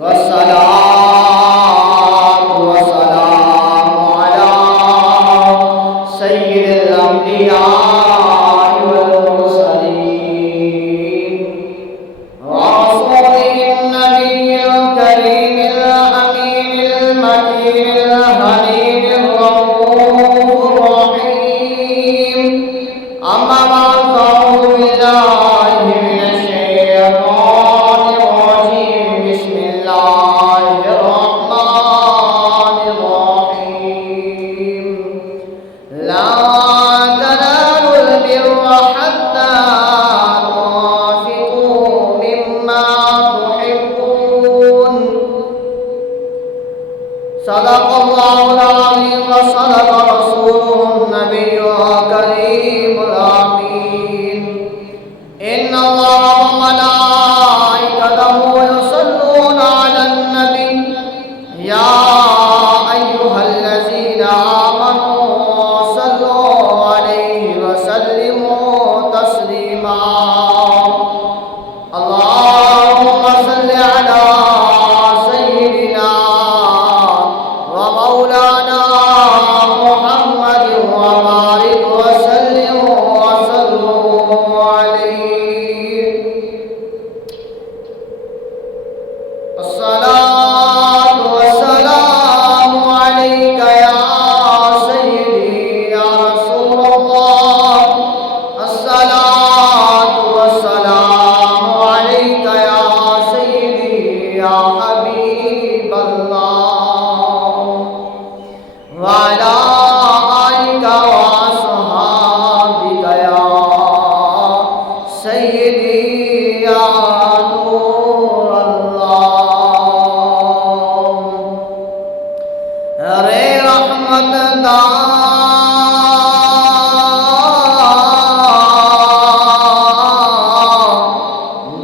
والصلاة والسلام على سيد الأنبياء والمرسلين ورسوله النبي الكريم الأمين المكين الحليم الرؤوف الرحيم أما بعد فأعوذ بالله من الشيطان الرجيم بسم الله الرحمن الرحيم لا تنالوا البر حتى تنفقوا مما تحبون صدق الله العظيم وصدق رسوله النبي الكريم الأمين إن الله وملائكته يصلون على النبي يا أيها الذين آمنوا صلوا عليه وسلموا تسليما اللهم صل على سيدنا ومولانا محمد وبارك وسلم عليه الصلاة والسلام عليك يا سيدي يا رسول الله الصلاة والسلام عليك يا سيدي يا حبيب الله وعلى آلك وأصحابك يا سيدي يا نور الله رے رحمت دا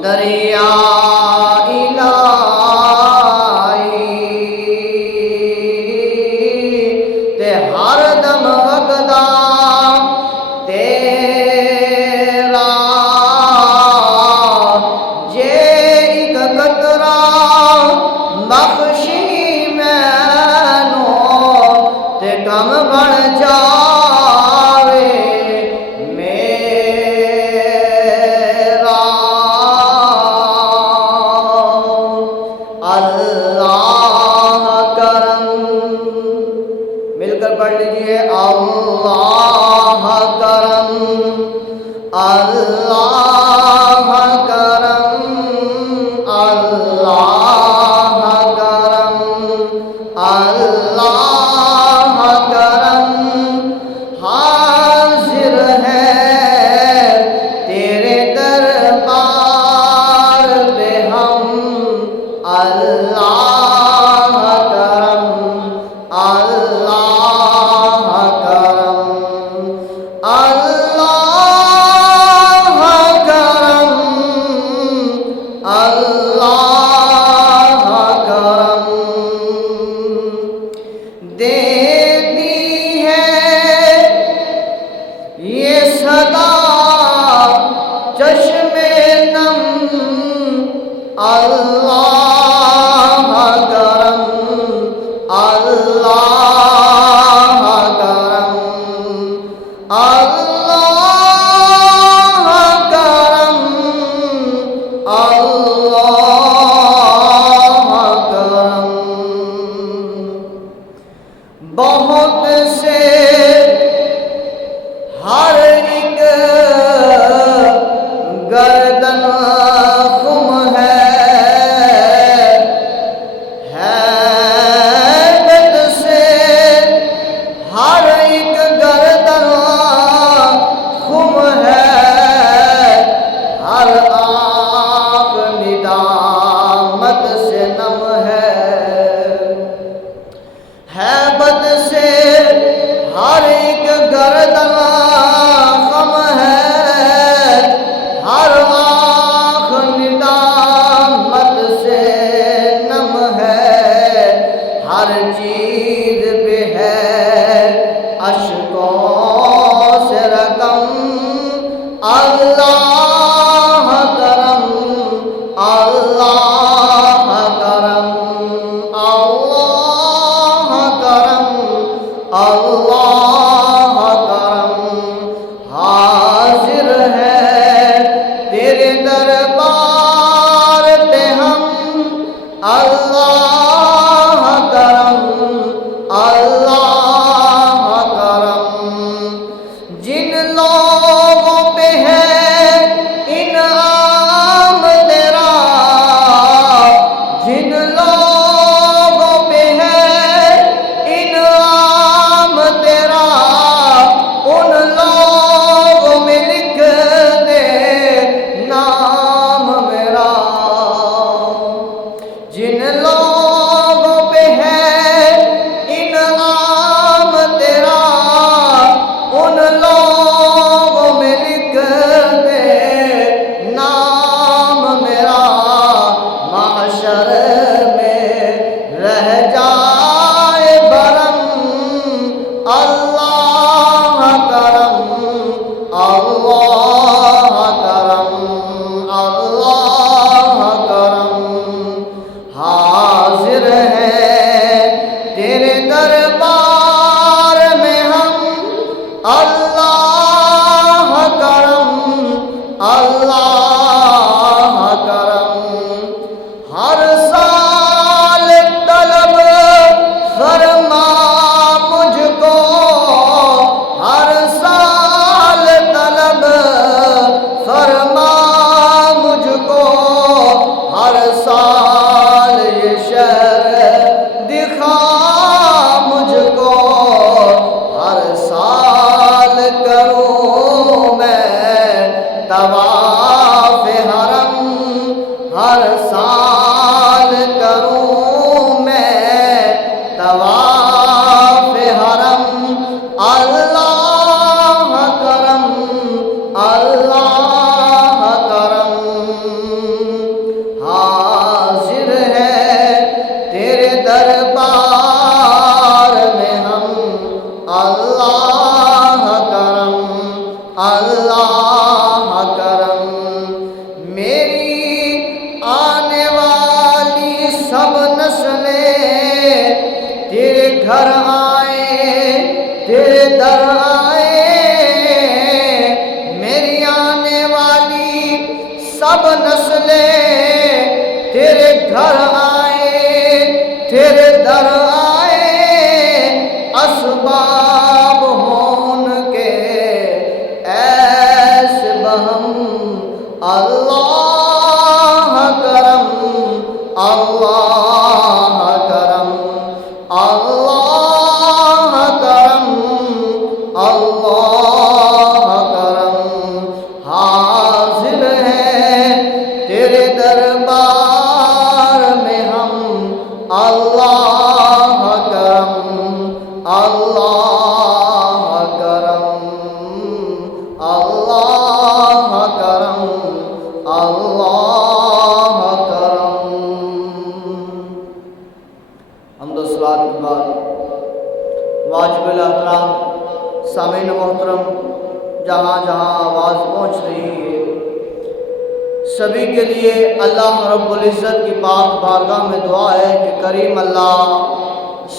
دریا تے ہر دم وگدا تیرا جے ایک قطرہ بخشی مینوں تے کم بن جاوے میرا اللہ کرم مل کر پڑھ لیجئے اللہ کرم اللہ کرم اللہ کرم اللہ کرم حاضر ہے تیرے دربار پہ ہم اللہ کرم اللہ کرم اللہ کرم اللہ کرم دیتی ہے یہ صدا چشم نم اللہ کرم اللہ کرم اللہ کرم اللہ کرم بہت سے ہر ایک گردن خم ہے حیبت سے ہر ایک گردن خم ہے ہر آنکھ ندامت سے نم ہے حیبت سے ہر ایک گردن خم ہے ہر آنکھ ندامت سے نم ہے ہر چیز پہ ہے اشکوں سے رقم اللہ کرم اللہ کرم سال یہ شہر دکھا مجھ کو، ہر سال کروں میں طواف حرم، ہر سال کروں میں طواف حرم، اللہ کرم اللہ کرم، حاضر ہے تیرے دربار میں ہم، اللہ کرم اللہ کرم، میری آنے والی سب نسلیں تیرے گھر آئے، تیرے در آئے، میری آنے والی سب نسلیں تیرے گھر آئے، تیرے در آئے، اسباب ہون کے ایسے بہم، اللہ کرم اللہ کرم اللہ کرم اللہ کرم، حاضر ہے تیرے دربار میں ہم، اللہ کرم اللہ کرم اللہ کرم اللہ کرم۔ حمد و صلوات کے بعد واجب الاحترام سامعین محترم، جہاں جہاں آواز پہنچ رہی ہے، سبھی کے لیے اللہ رب العزت کی پاک بارگاہ میں دعا ہے کہ کریم اللہ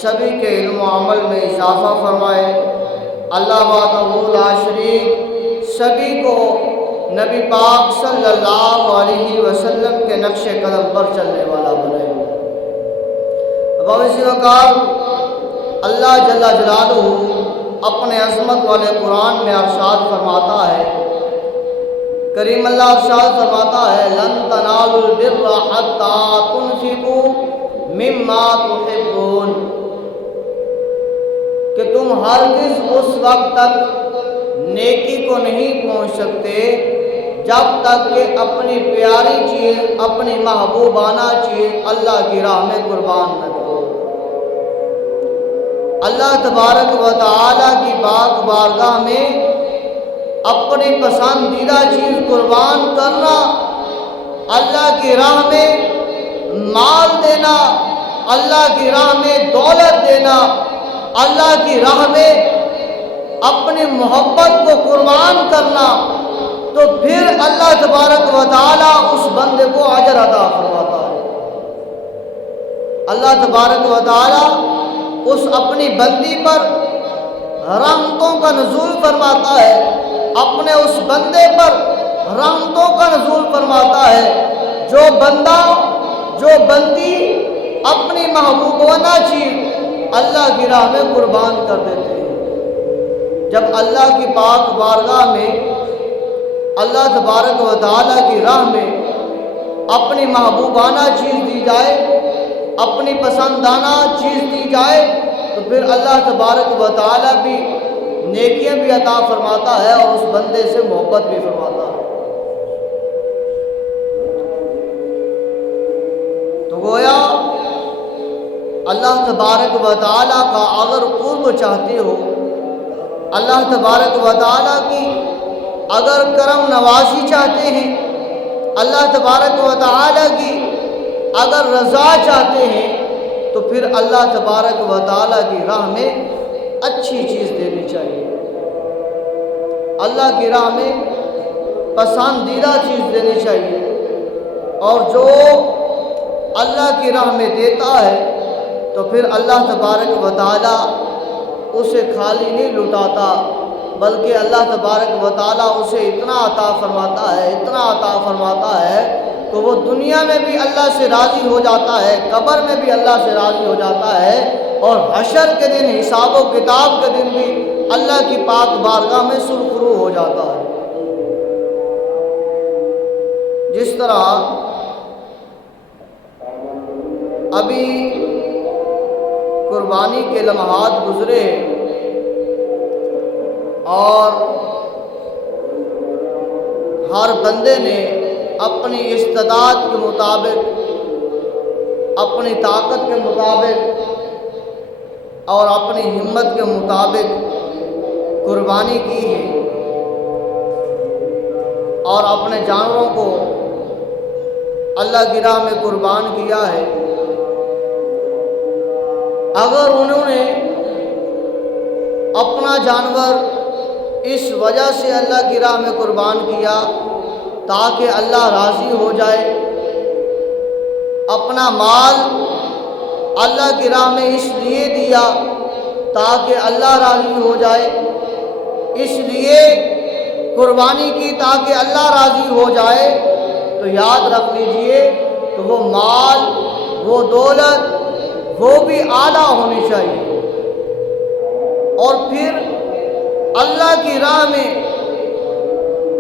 سبھی کے علم و عمل میں اضافہ فرمائے، اللہ وحدہ لا شریک سبھی کو نبی پاک صلی اللہ علیہ وسلم کے نقش قدم پر چلنے والا بنائے۔ باوسی وقار اللہ جل جلالہ اپنے عظمت والے قرآن میں ارشاد فرماتا ہے، کریم اللہ ارشاد فرماتا ہے، لن تنالوا البر حتى تنفقوا مما تحبون، کہ تم ہرگز اس وقت تک نیکی کو نہیں پہنچ سکتے جب تک کہ اپنی پیاری چیز، اپنی محبوبانہ چیز اللہ کی راہ میں قربان نہ کرو۔ اللہ تبارک و تعالی کی پاک بارگاہ میں اپنی پسندیدہ چیز قربان کرنا، اللہ کی راہ میں مال دینا، اللہ کی راہ میں دولت دینا، اللہ کی راہ میں اپنی محبت کو قربان کرنا، تو پھر اللہ تبارک و تعالی اس بندے کو اجر عطا فرماتا ہے۔ اللہ تبارک و تعالی اس اپنی بندی پر رحمتوں کا نزول فرماتا ہے، اپنے اس بندے پر رحمتوں کا نزول فرماتا ہے، جو بندہ جو بندی اپنی محبوبانہ چیز اللہ کی راہ میں قربان کر دیتے ہیں۔ جب اللہ کی پاک بارگاہ میں اللہ تبارک و تعالیٰ کی راہ میں اپنی محبوبانہ چیز دی جائے، اپنی پسندانہ چیز دی جائے، تو پھر اللہ تبارک و تعالیٰ بھی نیکیاں بھی عطا فرماتا ہے اور اس بندے سے محبت بھی فرماتا ہے۔ تو گویا اللہ تبارک و تعالیٰ کا اگر قرب چاہتے ہو، اللہ تبارک و تعالیٰ کی اگر کرم نوازی چاہتے ہیں، اللہ تبارک و تعالیٰ کی اگر رضا چاہتے ہیں، تو پھر اللہ تبارک و تعالیٰ کی راہ میں اچھی چیز دینی چاہیے، اللہ کی راہ میں پسندیدہ چیز دینی چاہیے، اور جو اللہ کی راہ میں دیتا ہے تو پھر اللہ تبارک و تعالیٰ اسے خالی نہیں لٹاتا، بلکہ اللہ تبارک و تعالیٰ اسے اتنا عطا فرماتا ہے، اتنا عطا فرماتا ہے کہ وہ دنیا میں بھی اللہ سے راضی ہو جاتا ہے، قبر میں بھی اللہ سے راضی ہو جاتا ہے، اور حشر کے دن، حساب و کتاب کے دن بھی اللہ کی پاک بارگاہ میں سرخرو ہو جاتا ہے۔ جس طرح ابھی قربانی کے لمحات گزرے اور ہر بندے نے اپنی استطاعت کے مطابق، اپنی طاقت کے مطابق اور اپنی ہمت کے مطابق قربانی کی ہے اور اپنے جانوروں کو اللہ کی راہ میں قربان کیا ہے۔ اگر انہوں نے اپنا جانور اس وجہ سے اللہ کی راہ میں قربان کیا تاکہ اللہ راضی ہو جائے، اپنا مال اللہ کی راہ میں اس لیے دیا تاکہ اللہ راضی ہو جائے، اس لیے قربانی کی تاکہ اللہ راضی ہو جائے، تو یاد رکھ لیجئے تو وہ مال، وہ دولت، وہ بھی اعلیٰ ہونی چاہیے۔ اور پھر اللہ کی راہ میں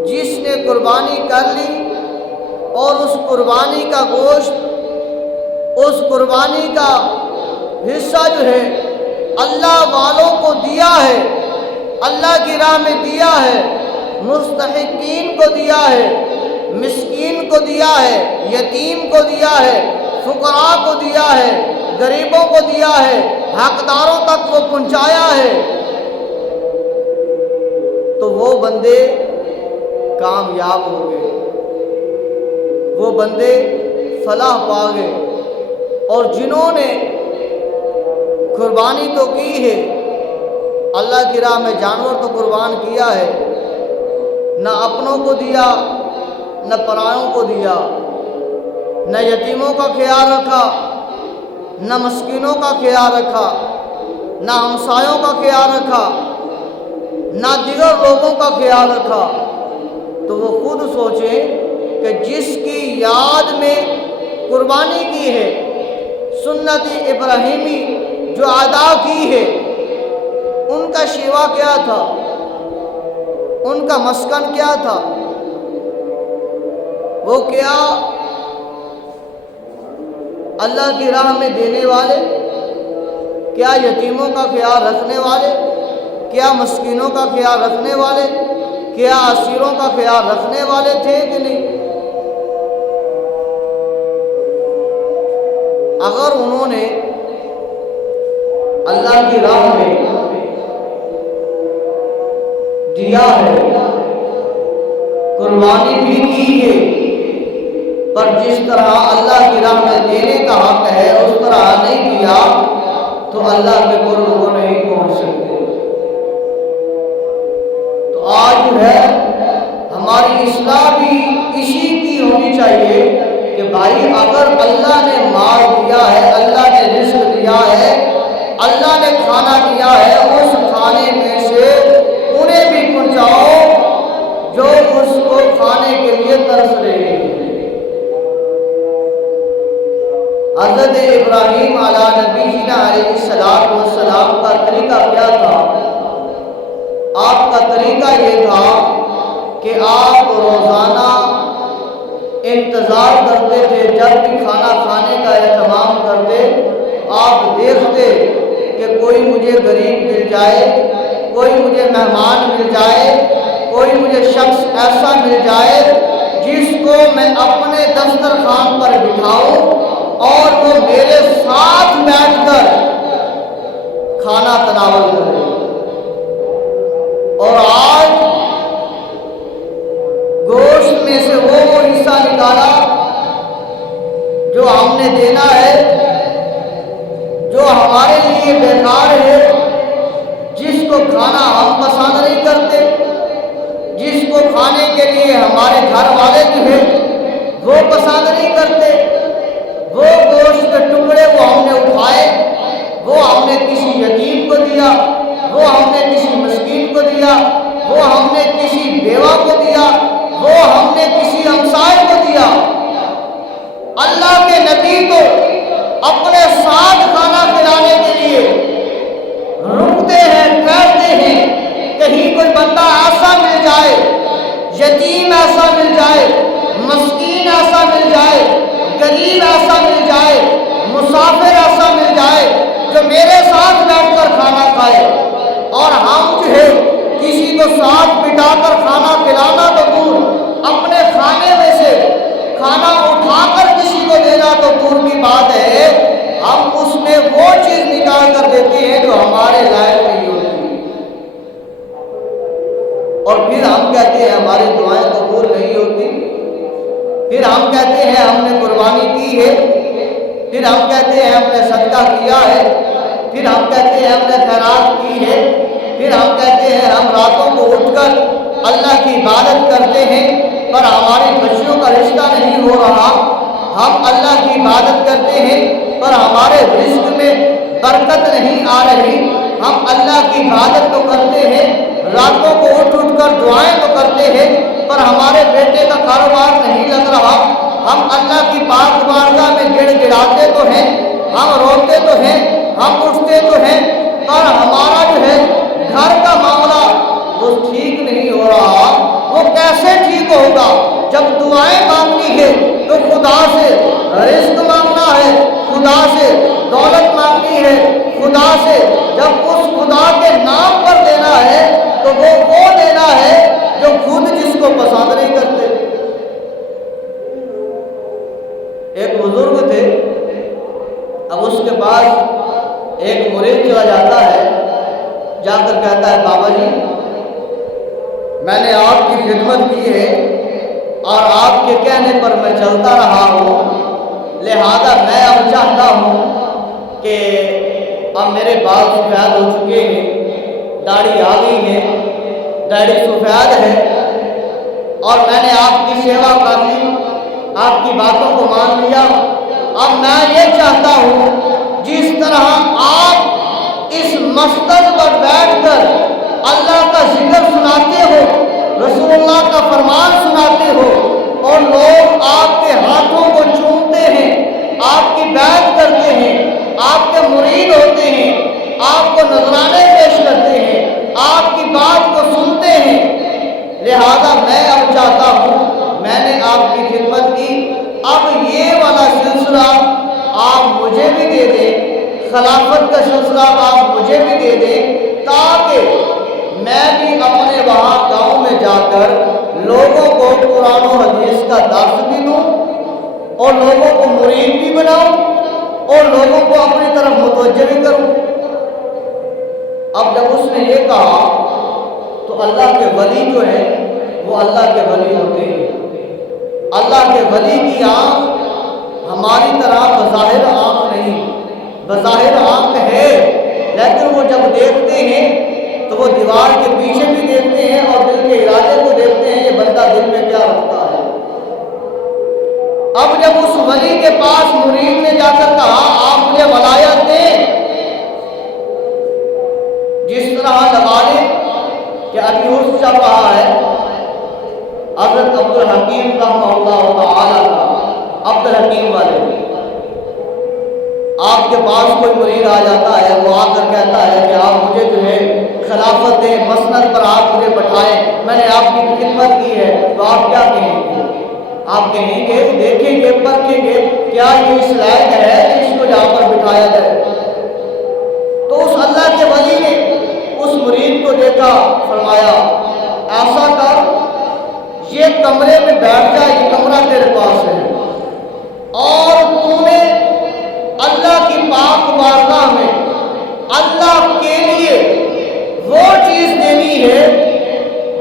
جس نے قربانی کر لی اور اس قربانی کا گوشت، اس قربانی کا حصہ جو ہے اللہ والوں کو دیا ہے، اللہ کی راہ میں دیا ہے، مستحقین کو دیا ہے، مسکین کو دیا ہے، یتیم کو دیا ہے، فقراء کو دیا ہے، غریبوں کو دیا ہے، حقداروں تک وہ پہنچایا ہے، تو وہ بندے کامیاب ہو گئے، وہ بندے فلاح پا گئے۔ اور جنہوں نے قربانی تو کی ہے، اللہ کی راہ میں جانور تو قربان کیا ہے، نہ اپنوں کو دیا نہ پرایوں کو دیا، نہ یتیموں کا خیال رکھا، نہ مسکینوں کا خیال رکھا، نہ ہمسایوں کا خیال رکھا، نہ دیگر لوگوں کا خیال رکھا، تو وہ خود سوچیں کہ جس کی یاد میں قربانی کی ہے، سنت ابراہیمی جو ادا کی ہے، ان کا شیوا کیا تھا، ان کا مسکن کیا تھا، وہ کیا اللہ کی راہ میں دینے والے، کیا یتیموں کا خیال رکھنے والے، کیا مسکینوں کا خیال رکھنے والے، کیا اسیروں کا خیال رکھنے والے تھے کہ نہیں؟ اگر انہوں نے اللہ کی راہ میں دیا ہے، قربانی بھی کی ہے، پر جس طرح اللہ کی راہ میں دینے کا حق ہے اس طرح نہیں دیا، تو اللہ کے قرب کو نہیں پہنچ سکتے۔ تو آج ہے ہماری اصلاح بھی اسی کی ہونی چاہیے کہ بھائی اگر اللہ نے مال دیا ہے، اللہ نے رزق دیا ہے، اللہ نے کھانا دیا ہے، اس کھانے میں سے انہیں بھی پہنچاؤ جو اس کو کھانے کے لیے ترس رہے ہیں۔ حضرت ابراہیم علیہ نبینا علیہ السلام کا طریقہ کیا تھا؟ آپ کا طریقہ یہ تھا کہ آپ روزانہ انتظار کرتے تھے، جب بھی کھانا کھانے کا اہتمام کرتے آپ دیکھتے کہ کوئی مجھے غریب مل جائے، کوئی مجھے مہمان مل جائے، کوئی مجھے شخص ایسا مل جائے جس کو میں اپنے دسترخوان پر بٹھاؤں اور وہ میرے ساتھ بیٹھ کر کھانا تناول کرے۔ اور آج گوشت میں سے وہ حصہ نکالا جو ہم نے دینا ہے، جو ہمارے لیے بیکار ہے، جس کو کھانا ہم پسند نہیں کرتے، جس کو کھانے کے لیے ہمارے گھر والے جو ہیں وہ پسند نہیں کرتے، وہ گوشت کے ٹکڑے وہ ہم نے اٹھائے، وہ ہم نے کسی یتیم کو دیا، وہ ہم نے کسی مسکین کو دیا، وہ ہم نے کسی بیوہ کو دیا، وہ ہم نے کسی ہمسائے کو دیا۔ اللہ کے نبی کو اپنے ساتھ کھانا کھلانے کے لیے رکتے ہیں، کہتے ہیں کہیں کوئی بندہ ایسا مل جائے، یتیم ایسا مل جائے، مسکین ایسا مل جائے، غریب ایسا مل جائے، مسافر جو میرے ساتھ بیٹھ کر کھانا کھائے، اور ہم جو ہے کسی کو ساتھ بٹھا کر کھانا کھلانا تو دور، اپنے کھانے میں سے کھانا اٹھا کر کسی کو دینا تو دور کی بات ہے، ہم اس میں وہ چیز نکال کر دیتے ہیں جو ہمارے لائق نہیں ہوتی، اور پھر ہم کہتے ہیں ہماری دعائیں قبول نہیں ہوتی، پھر ہم کہتے ہیں ہم نے قربانی کی ہے، پھر ہم کہتے ہیں ہم نے صدقہ کیا ہے، پھر ہم کہتے ہیں ہم نے خیرات کی ہے، پھر ہم کہتے ہیں ہم راتوں کو اٹھ کر اللہ کی عبادت کرتے ہیں، پر ہماری بچیوں کا رشتہ نہیں ہو رہا، ہم اللہ کی عبادت کرتے ہیں پر ہمارے رزق میں برکت نہیں آ رہی، ہم اللہ کی عبادت تو کرتے ہیں، راتوں کو اٹھ کر دعائیں تو کرتے ہیں، پر ہمارے بیٹے کا کاروبار نہیں لگ رہا، ہم اللہ کی پاک بارگاہ میں گڑ گڑاتے تو ہیں، ہم روتے تو ہیں، ہم اٹھتے تو ہیں، پر ہمارا جو ہے گھر کا معاملہ وہ ٹھیک نہیں ہو رہا، وہ کیسے ٹھیک ہوگا؟ جب دعائیں مانگنی ہے تو خدا سے رزق مانگنا ہے، خدا سے دولت مانگنی ہے، خدا سے جب اس خدا کے نام پر دینا ہے تو وہ دینا ہے جو خود جس کو پسند نہیں کرتے۔ ایک بزرگ تھے، اب اس کے پاس ایک مرید چلا جاتا ہے، جا کر کہتا ہے بابا جی میں نے آپ کی خدمت کی ہے اور آپ کے کہنے پر میں چلتا رہا ہوں، لہذا میں اب چاہتا ہوں کہ اب میرے بال سفید ہو چکے ہیں، داڑھی آ گئی ہے، داڑھی سفید ہے، اور میں نے آپ کی سیوا کر لی، آپ کی باتوں کو مان لیا، اب میں یہ چاہتا ہوں جس طرح آپ اس مسجد پر بیٹھ کر اللہ کا ذکر سناتے ہو، رسول اللہ کا فرمان سناتے ہو، اور لوگ آپ کے ہاتھوں کو چومتے ہیں، آپ کی بیعت کرتے ہیں، آپ کے مرید ہوتے ہیں، آپ کو نذرانے پیش کرتے ہیں، آپ کی بات کو سنتے ہیں، لہذا میں اب چاہتا ہوں میں نے آپ کی خدمت کی، اب یہ والا سلسلہ آپ مجھے بھی دے دیں، خلافت کا سلسلہ آپ مجھے بھی دے دیں، تاکہ میں بھی اپنے وہاں گاؤں میں جا کر لوگوں کو قرآن و حدیث کا درس بھی دوں، اور لوگوں کو مرید بھی بناؤں، اور لوگوں کو اپنی طرف متوجہ بھی کروں۔ اب جب اس نے یہ کہا تو اللہ کے ولی جو ہیں وہ اللہ کے ولی ہوتے ہیں، اللہ کے ولی کی آنکھ ہماری طرح بظاہر آنکھ نہیں، بظاہر آنکھ ہے لیکن وہ جب دیکھتے ہیں تو وہ دیوار کے پیچھے بھی دیکھتے ہیں اور دل کے ارادے کو دیکھتے ہیں، یہ بندہ دل میں کیا رکھتا ہے۔ اب جب اس ولی کے پاس مرید نے جا کر کہا آپ مجھے ولایت دیں، جس طرح لگا لیں کہ ابھی عرس چل رہا ہے، حضرت عبدالحکیم رحمہ اللہ تعالیٰ کا، عبدالحکیم والے، آپ کے پاس کوئی مرید آ جاتا ہے، وہ آ کر کہتا ہے کہ آپ مجھے جو ہے خلافت دیں، مسند پر آپ مجھے بٹھائیں، میں نے آپ کی خدمت کی ہے، تو آپ کیا کہیں گے؟ آپ کہیں گے، دیکھیں گے، پرکھیں گے کیا یہ اس لائق ہے کہ اس کو جہاں پر بٹھایا جائے؟ تو اس اللہ کے ولی نے اس مرید کو دیکھا، فرمایا ایسا کر یہ کمرے میں بیٹھ جا، یہ کمرہ تیرے پاس ہے، اور تو نے اللہ کی پاک بارگاہ میں اللہ کے لیے وہ چیز دینی ہے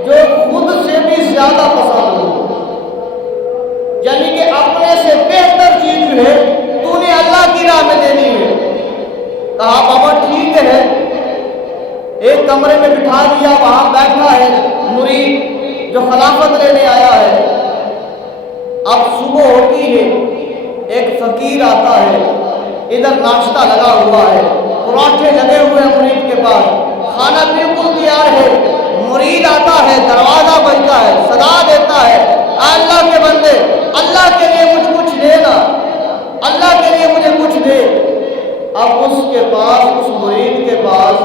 جو خود سے بھی زیادہ پسند ہو، یعنی کہ اپنے سے بہتر چیز جو ہے تو نے اللہ کی راہ میں دینی ہے۔ کہا بابا ٹھیک ہے، ایک کمرے میں بٹھا دیا، وہاں بیٹھا ہے مرید جو خلافت لینے آیا ہے۔ اب صبح ہوتی ہے، ایک فقیر آتا ہے، ادھر ناشتہ لگا ہوا ہے، پراٹھے لگے ہوئے ہیں مرید کے پاس، کھانا بالکل تیار ہے، مرید آتا ہے، دروازہ بجتا ہے، صدا دیتا ہے اللہ کے بندے اللہ کے لیے مجھ کچھ دینا، اللہ کے لیے مجھے کچھ دے۔ اب اس کے پاس، اس مرید کے پاس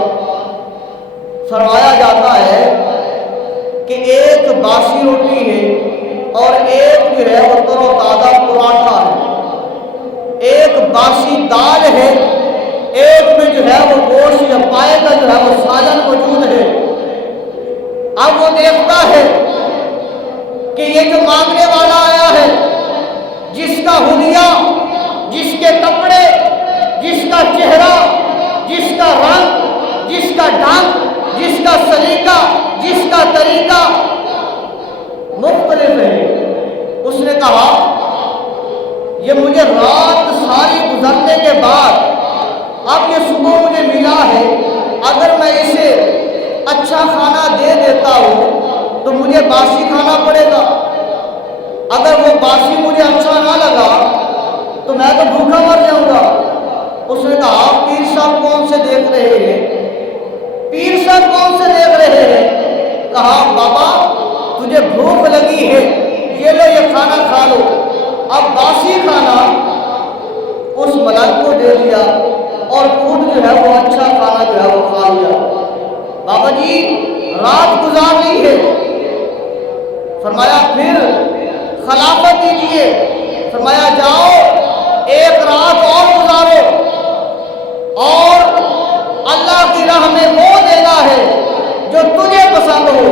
فرمایا جاتا ہے کہ ایک باسی روٹی ہے اور ایک جو ہے وہ تر و تازہ پراٹھا ہے، ایک باسی دال ہے، ایک میں جو وہ گوشت یا پائے کا جو ہے وہ سالن موجود ہے، اب وہ دیکھتا ہے کہ یہ جو مانگنے والا آیا ہے، جس کا حلیہ، جس کے کپڑے، جس کا چہرہ، جس کا رنگ، جس کا ڈھنگ، جس کا سلیقہ، جس کا طریقہ مختلف ہے، اس نے کہا یہ مجھے رات ساری گزرنے کے بعد اب یہ صبح مجھے ملا ہے، اگر میں اسے اچھا کھانا دے دیتا ہوں تو مجھے باسی کھانا پڑے گا، اگر وہ باسی مجھے اچھا نہ لگا تو میں تو بھوکا مر جاؤں گا۔ اس نے کہا پیر صاحب کون سے دیکھ رہے ہیں؟ پیر صاحب کون سے دیکھ رہے ہیں؟ کہا بابا تجھے بھوک لگی ہے، یہ لو یہ کھانا کھا لو۔ اب باسی کھانا اس ملک کو دے دیا اور خود جو ہے وہ اچھا کھانا جو ہے وہ کھا لیا۔ بابا جی رات گزار لی ہے، فرمایا پھر خلافت دیجیے، فرمایا جاؤ ایک رات اور گزارو اور اللہ کی راہ میں وہ دینا ہے جو تجھے پسند ہو،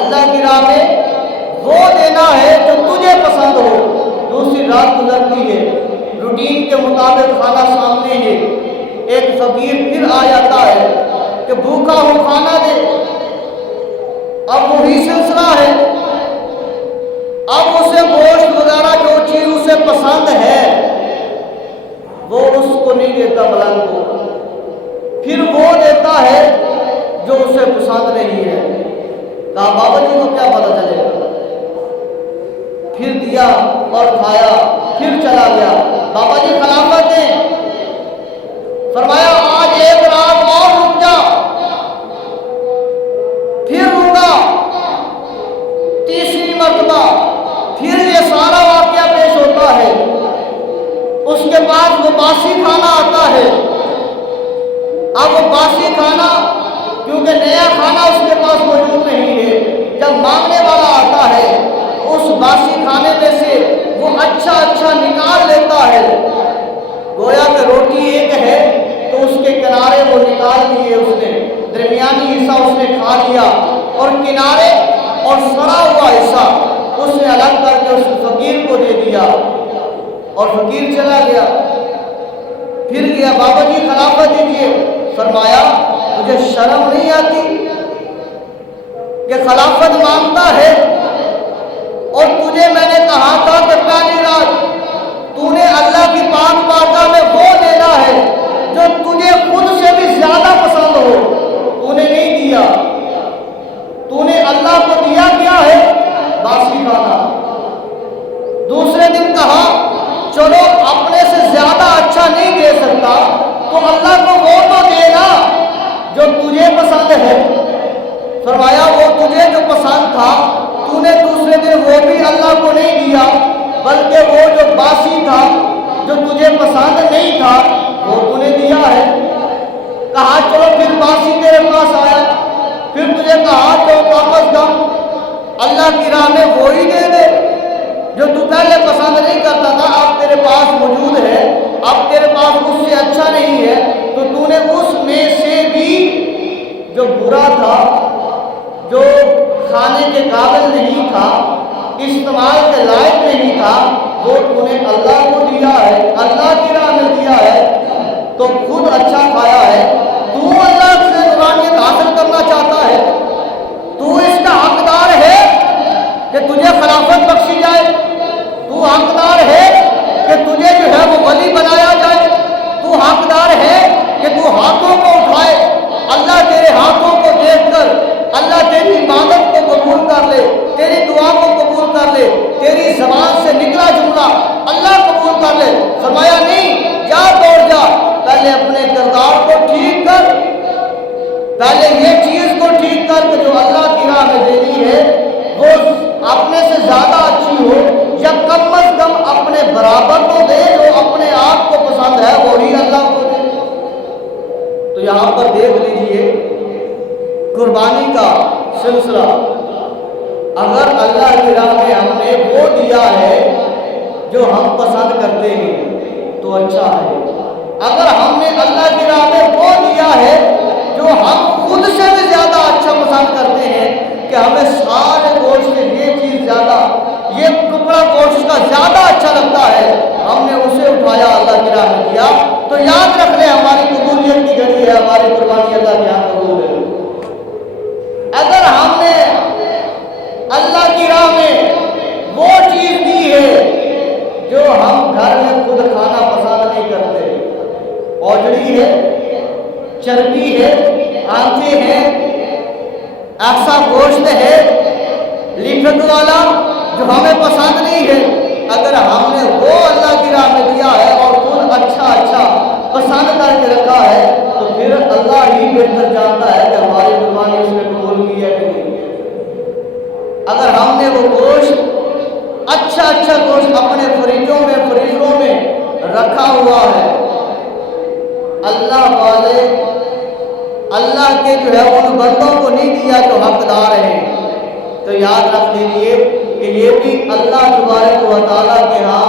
اللہ کی راہ میں وہ دینا ہے جو تجھے پسند ہو۔ دوسری رات گزرتی ہے، روٹین کے مطابق کھانا سامنے ہے، ایک فقیر پھر آ جاتا ہے کہ بھوکا ہو کھانا دے، اب وہی سلسلہ ہے، اب اسے گوشت وغیرہ جو چیز اسے پسند ہے وہ اس کو نہیں دیتا ملنگ کو، پھر وہ دیتا ہے جو اسے پسند نہیں ہے۔ کہا بابا جی کو کیا پتہ چلے گا؟ پھر دیا اور کھایا، پھر چلا گیا۔ بابا جی خلافت دیں، فرمایا آج ایک رات اور رک جا، پھر رکا، تیسری مرتبہ پھر یہ سارا واقعہ پیش ہوتا ہے۔ اس کے بعد وہ باسی کھانا آتا ہے، اب وہ باسی کھانا کیونکہ نیا کھانا اس کے پاس موجود نہیں ہے، جب مانگنے والا آتا ہے اس باسی کھانے میں سے وہ اچھا اچھا نکال لیتا ہے، گویا کہ روٹی ایک ہے تو اس کے کنارے وہ نکال لیے، اس نے درمیانی حصہ اس نے کھا لیا اور کنارے اور سڑا ہوا حصہ اس نے الگ کر کے اس فقیر کو دے دیا اور فقیر چلا گیا۔ پھر گیا بابا جی خلافت دیجیے، فرمایا مجھے شرم نہیں آتی کہ خلافت مانگتا ہے اور تجھے میں نے کہا تھا کہ پہلی رات تو نے اللہ کی پاک بارگاہ میں وہ دینا ہے جو تجھے خود سے بھی زیادہ پسند ہو، تو نے نہیں دیا، تو نے اللہ کو دیا کیا ہے؟ باسی کھانا۔ دوسرے دن کہا چلو اپنے سے زیادہ اچھا نہیں دے سکتا تو اللہ کو وہ تو دینا جو تجھے پسند ہے۔ فرمایا وہ تجھے جو پسند تھا تو نے دوسرے دن وہ بھی اللہ کو نہیں دیا، بلکہ وہ جو باسی تھا جو تجھے پسند نہیں تھا وہ تو نے دیا ہے۔ کہا چلو پھر باسی تیرے پاس آیا، پھر تجھے کہا تو کم از کم اللہ کی راہ میں وہی دے دے جو تو پہلے پسند نہیں کرتا تھا، اب تیرے پاس موجود ہے، اب تیرے پاس اس سے اچھا نہیں ہے تو تو نے اس میں سے بھی جو برا تھا، جو کھانے کے قابل نہیں تھا، استعمال کے لائق نہیں تھا، وہ تو نے اللہ کو دیا ہے، اللہ کی راہ میں دیا ہے تو خود اچھا کھایا ہے۔ تو اللہ سے نورانیت حاصل کرنا چاہتا ہے، تو اس کا حقدار ہے کہ تجھے خلافت بخشی جائے، تو حقدار ہے کہ تجھے جو ہے وہ ولی بنایا جائے، تو حقدار ہے کہ تو ہاتھوں کو اٹھائے، اللہ تیرے ہاتھوں کو دیکھ کر اللہ تیری عبادت کو قبول کر لے، تیری دعا کو قبول کر لے، تیری زبان سے نکلا جملہ اللہ قبول کر لے۔ فرمایا نہیں، جا دوڑ جا، پہلے اپنے کردار کو ٹھیک کر، پہلے یہ چیز کو ٹھیک کر کہ جو اللہ کی راہ میں دینی ہے وہ اپنے سے زیادہ اچھی ہو، یا کم از کم اپنے برابر تو دے، جو اپنے آپ کو پسند ہے وہی اللہ کو دے۔ تو یہاں پر دیکھ لیجئے قربانی کا سلسلہ، اگر اللہ کی راہ میں ہم نے وہ دیا ہے جو ہم پسند کرتے ہیں تو اچھا ہے، اگر ہم نے اللہ کی راہ میں وہ دیا ہے جو ہم خود سے بھی زیادہ اچھا پسند کرتے ہیں کہ ہمیں سارے گوشت سے یہ چیز زیادہ، یہ ٹکڑا گوشت کا زیادہ اچھا لگتا ہے، ہم نے اسے اٹھایا اللہ کی راہ میں دیا، تو یاد رکھ لیں ہماری قبولیت کی گھڑی ہے، ہماری قربانی اللہ کے یہاں قبول ہے۔ اگر ہم نے اللہ کی راہ میں وہ چیز دی ہے جو ہم گھر میں خود کھانا پسند نہیں کرتے، اوجڑی ہے، چربی ہے، آنکھیں ہیں، ایسا گوشت ہے لیفٹ والا جو ہمیں پسند نہیں ہے، اگر ہم نے وہ اللہ کی راہ میں دیا ہے اور خود اچھا اچھا پسند کر کے رکھا ہے، تو پھر اللہ ہی بہتر جانتا ہے کہ ہماری قربانی اس نے قبول کی ہے کہ نہیں۔ اگر ہم نے وہ گوشت اچھا اچھا گوشت اپنے فریزوں میں رکھا ہوا ہے، اللہ والے اللہ کے جو ہے ان بندوں کو نہیں دیا جو حقدار ہیں، تو یاد رکھ لیجیے کہ یہ بھی اللہ تبارک و تعالیٰ کے ہاں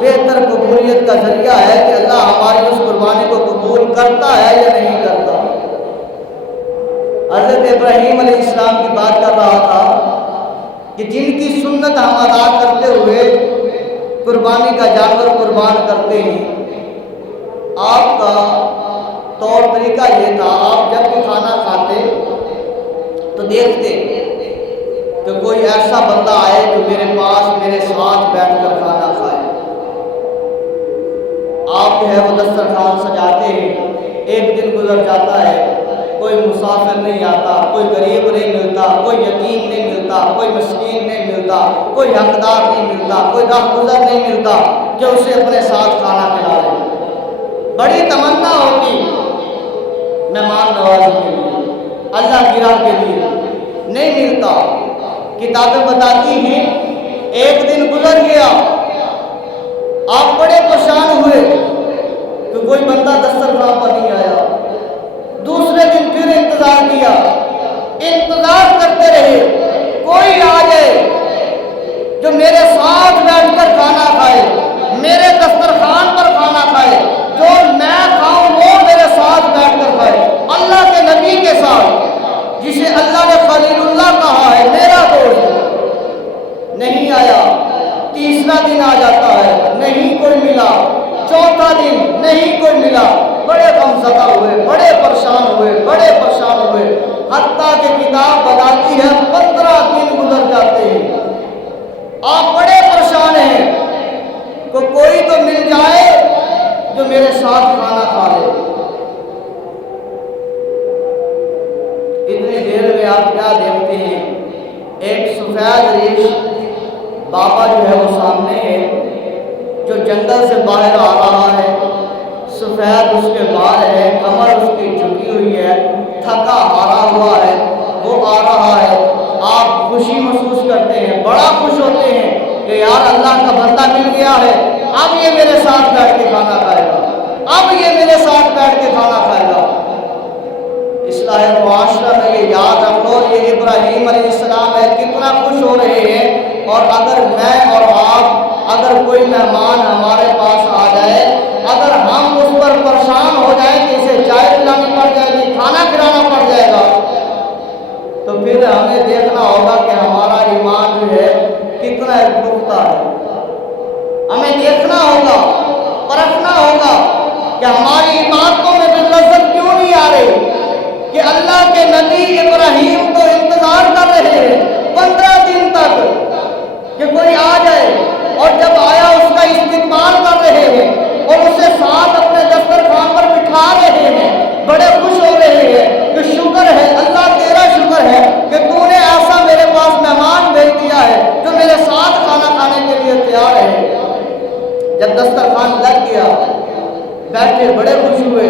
بہتر قبولیت کا ذریعہ ہے کہ اللہ ہماری اس قربانی کو قبول کرتا ہے یا نہیں کرتا۔ حضرت ابراہیم علیہ السلام کی بات کر رہا تھا کہ جن کی سنت ہم ادا کرتے ہوئے قربانی کا جانور قربان کرتے ہیں، آپ کا طور طریقہ یہ تھا، آپ جب بھی کھانا کھاتے تو دیکھتے کہ کوئی ایسا بندہ آئے جو میرے پاس میرے ساتھ بیٹھ کر کھانا کھائے۔ آپ جو ہے وہ دسترخوان سجاتے ہیں، ایک دن گزر جاتا ہے، کوئی مسافر نہیں آتا، کوئی غریب نہیں ملتا، کوئی یتیم نہیں ملتا، کوئی مسکین نہیں ملتا، کوئی حقدار نہیں ملتا، کوئی راہ گزر نہیں ملتا جو اسے اپنے ساتھ کھانا کھلا دے۔ بڑی تمنا ہوتی مہمان نوازی کے لیے، اللہ کی راہ کے لیے، نہیں ملتا۔ کتابیں بتاتی ہیں ایک دن گزر گیا، آپ بڑے پریشان ہوئے کہ کوئی بندہ دسترخوان پر نہیں آیا، دوسرے دن پھر انتظار کیا، انتظار کرتے رہے کوئی آ جائے جو میرے ساتھ بیٹھ کر کھانا کھائے، میرے دسترخوان پر کھانا کھائے، جو میں کھاؤں وہ میرے ساتھ بیٹھ کر کھائے، اللہ کے نبی کے ساتھ جسے اللہ نے خلیل اللہ کہا ہے، میرا دوست۔ نہیں آیا، تیسرا دن آ جاتا ہے، نہیں کوئی ملا، چوتھا دن نہیں کوئی ملا، بڑے غمزدہ ہوئے، بڑے پریشان ہوئے، بڑے پریشان ہوئے، حتیٰ کہ کتاب بتاتی ہے 15 دن گزر جاتے ہیں، آپ بڑے پریشان ہیں کہ کوئی تو مل جائے جو میرے ساتھ کھانا کھا لے۔ اتنی دیر میں آپ کیا دیکھتے ہیں، ایک سفید ریش بابا جو ہے وہ سامنے ہے، جو جنگل سے باہر آ رہا ہے، سفید اس کے بال ہے، کمر اس کی جھکی ہوئی ہے، تھکا ہارا ہوا ہے، وہ آ رہا ہے، آپ خوشی محسوس کرتے ہیں، بڑا خوش ہوتے ہیں کہ یار اللہ کا بندہ مل گیا ہے، اب یہ میرے ساتھ بیٹھ کے کھانا کھائے گا، اب یہ میرے ساتھ بیٹھ کے کھانا کھائے گا۔ اصلاح معاشرہ میں یہ یاد رکھ لو، یہ ابراہیم علیہ السلام ہے، کتنا خوش ہو رہے ہیں، اور اگر میں اور آپ، اگر کوئی مہمان ہمارے پاس آ جائے، اگر ہم اس پر پریشان ہو جائیں کہ اسے چائے پلانی پڑ جائے گی، کھانا کھلانا پڑ جائے گا، تو پھر ہمیں دیکھنا ہوگا کہ ہمارا ایمان جو ہے کتنا پختہ ہے۔ ہمیں دیکھنا ہوگا، پرکھنا ہوگا کہ ہماری عبادتوں میں بھی لذت کیوں نہیں آ رہی، کہ اللہ کے نبی ابراہیم تو انتظار کر رہے ہیں 15 دن تک کہ کوئی آ جائے، اور جب آیا اس کا استقبال کر رہے ہیں اور اسے ساتھ اپنے دسترخوان پر بٹھا رہے ہیں، بڑے خوش ہو رہے ہیں کہ شکر ہے اللہ، تیرا شکر ہے کہ تو نے ایسا میرے پاس مہمان بھیج دیا ہے جو میرے ساتھ کھانا کھانے کے لیے تیار ہے۔ جب دسترخوان لگ گیا، بیٹھے بڑے خوش ہوئے،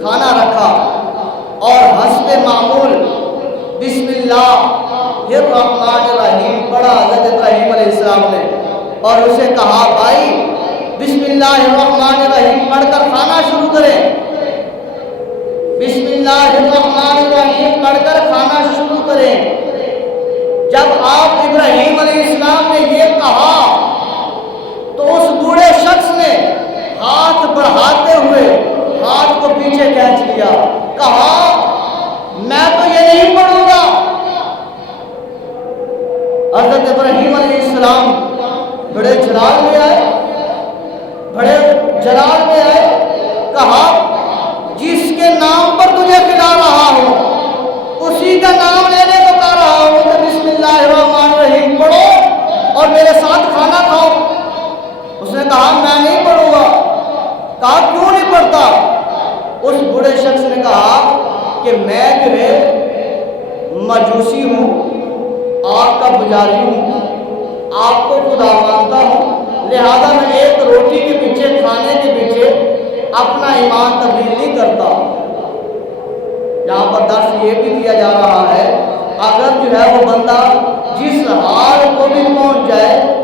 کھانا رکھا، اور حسب معمول بسم اللہ الرحمن الرحیم پڑھا حضرت ابراہیم علیہ السلام نے، اور اسے کہا بھائی بسم اللہ الرحمن الرحیم پڑھ کر کھانا شروع کریں، بسم اللہ الرحمن الرحیم پڑھ کر کھانا شروع کریں۔ جب آپ ابراہیم علیہ السلام نے یہ کہا تو اس بوڑھے شخص نے ہاتھ بڑھاتے ہوئے پیچھے کھینچ لیا، کہا میں تو یہ نہیں پڑھوں گا۔ حضرت ابراہیم علیہ السلام بڑے جلال میں آئے، بڑے جلال میں آئے، کہا جس کے نام پر تجھے کھلا رہا ہوں اسی کا نام لینے کو کہہ رہا ہوں کہ بسم اللہ الرحمن الرحیم پڑھو اور میرے ساتھ کھانا کھاؤ۔ اس نے کہا میں نہیں پڑھوں گا۔ کہا کیوں نہیں پڑھتا؟ اس بوڑھے شخص نے کہا کہ میں جو ہے مجوسی ہوں، آگ کا پجاری ہوں، آپ کو خدا مانتا ہوں، لہذا میں ایک روٹی کے پیچھے، کھانے کے پیچھے اپنا ایمان تبدیل نہیں کرتا۔ یہاں پر درس یہ بھی دیا جا رہا ہے، اگر جو ہے وہ بندہ جس حال کو بھی پہنچ جائے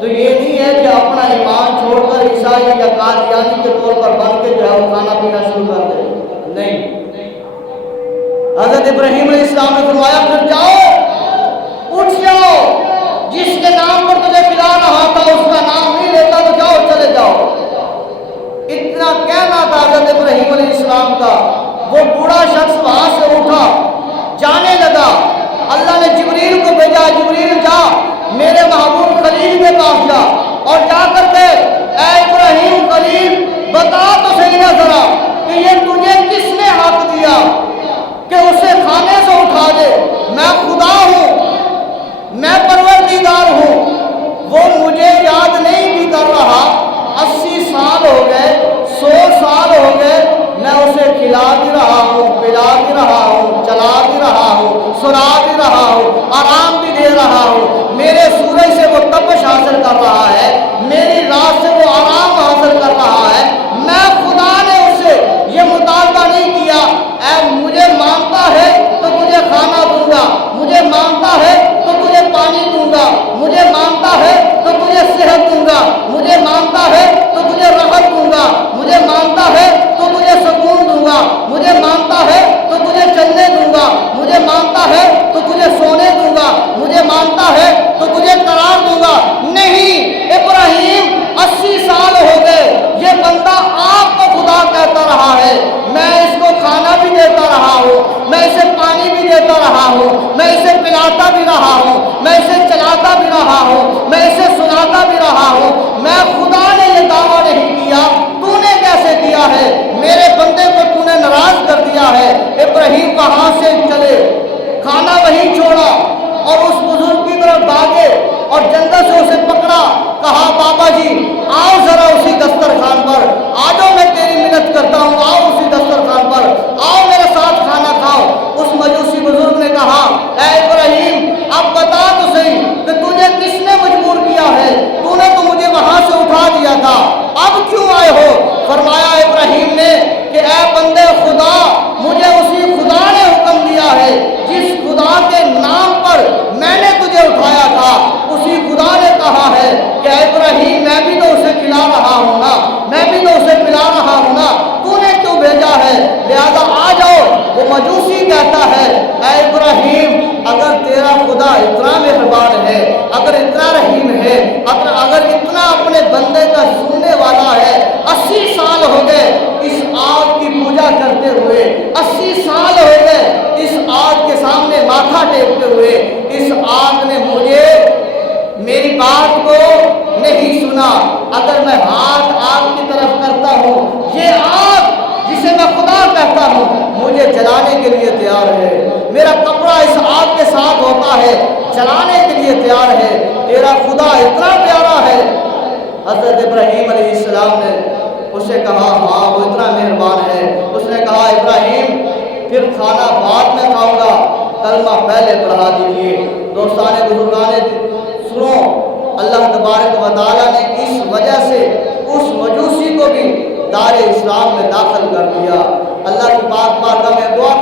تو یہ نہیں ہے کہ اپنا ایمان چھوڑ کر عیسائی یا قادیانی کے طور پر بن کے جو ہے وہ کھانا پینا شروع کر دے، نہیں۔ حضرت ابراہیم علیہ السلام نے فرمایا پھر جاؤ، اٹھ جاؤ، جس کے نام پر تجھے کھلا رہا تھا اس کا نام نہیں لیتا تو جاؤ، چلے جاؤ۔ اتنا کہنا تھا حضرت ابراہیم علیہ السلام کا، وہ بوڑھا شخص وہاں سے اٹھا، جانے لگا۔ اللہ نے جبریل کو بھیجا، جبریل جا میرے محبوب خلیل کے پاس جا، اور جا کر کے اے ابراہیم خلیل بتا تو صحیح نہ ذرا کہ یہ تجھے کس نے حق دیا کہ اسے کھانے سے اٹھا دے؟ میں خدا ہوں، میں پروردگار ہوں، وہ مجھے یاد نہیں بھی کر رہا، 80 سال ہو گئے، 100 سال ہو گئے، میں اسے کھلا بھی رہا ہوں، پلا بھی رہا ہوں، چلا بھی رہا ہوں، سنا بھی رہا ہوں، آرام بھی دے رہا ہوں، میرے سورج سے وہ تپش حاصل کر رہا ہے، میری رات سے وہ آرام حاصل کر رہا ہے۔ میں خدا نے اس سے یہ مطالبہ نہیں کیا اے مجھے مانتا ہے تو تجھے کھانا دوں گا، مجھے مانتا ہے تو تجھے پانی دوں گا، مجھے مانتا ہے تو تجھے صحت دوں گا، مجھے مانتا ہے تو تجھے راحت دوں گا، مجھے مانتا ہے تو تجھے سکون دوں گا، مجھے مانتا ہے تو تجھے چلنے دوں گا، مجھے مانتا ہے تو تجھے سونے دوں گا، مجھے مانتا ہے تو تجھے قرار دوں گا۔ نہیں، ابراہیم 80 سال ہو گئے یہ بندہ آپ کو خدا کہتا رہا ہے، میں اس کو کھانا بھی دیتا رہا ہوں، میں اسے پانی بھی دیتا رہا ہوں، میں اسے پلاتا بھی رہا ہوں، میں اسے چلاتا بھی رہا ہوں، میں اسے سناتا بھی رہا ہوں، میں خدا نے یہ دعویٰ نہیں کیا، تو نے کیسے کیا ہے؟ میرے بندے کو تو نے ناراض کر دیا ہے۔ ابراہیم وہاں سے چلے، کھانا وہیں چھوڑا اور اس بزرگ کی طرف بھاگے اور جنگل سے اسے پکڑا، کہا بابا جی آؤ ذرا اسی دسترخوان پر، آ جاؤ میں تیری منت کرتا ہوں، آؤ اسی دسترخوان پر، آؤ میرے ساتھ کھانا کھاؤ۔ اس مجوسی بزرگ نے کہا اے ابراہیم اب بتا تو صحیح کہ تجھے کس نے مجبور کیا ہے؟ تو نے تو مجھے وہاں سے اٹھا دیا تھا، اب کیوں آئے ہو؟ فرمایا ابراہیم نے کہ اے بندے خدا، مجھے اسی خدا نے حکم دیا ہے جس خدا کے نام پر میں نے تجھے اٹھایا تھا، اسی خدا نے کہا ہے کہ اے ابراہیم میں بھی تو اسے کھلا رہا ہوں نا، میں بھی تو اسے پلا رہا ہوں نا، تو نے کیوں بھیجا ہے؟ لہذا آ جاؤ۔ وہ مجوسی کہتا ہے اے ابراہیم اگر تیرا خدا اتنا مہربان ہے، اگر اتنا رحیم ہے، اگر اتنا اپنے بندے کا سننے والا ہے، 80 سال ہو گئے اس آگ کی پوجا کرتے ہوئے، 80 سال ہو گئے اس آگ کے سامنے ماتھا ٹیکتے ہوئے، اس آگ نے مجھے میری بات کو نہیں سنا، اگر میں ہاتھ آگ کی طرف کرتا ہوں، یہ آگ جسے میں خدا کہتا ہوں مجھے جلانے کے لیے تیار ہے، میرا کپڑا اس آگ کے ساتھ ہوتا ہے، جلانے کے لیے تیار ہے، تیرا خدا اتنا پیارا ہے۔ حضرت ابراہیم علیہ السلام نے اسے کہا ہاں وہ اتنا مہربان ہے۔ اس نے کہا ابراہیم پھر کھانا بعد میں کھاؤں گا، کلمہ پہلے پڑھا دیجیے۔ دوستان بزرگان سنو، اللہ تبارک و تعالیٰ نے اس وجہ سے اس مجوسی کو بھی دار اسلام میں داخل کر دیا۔ اللہ کی پاک بارگاہ میں دعا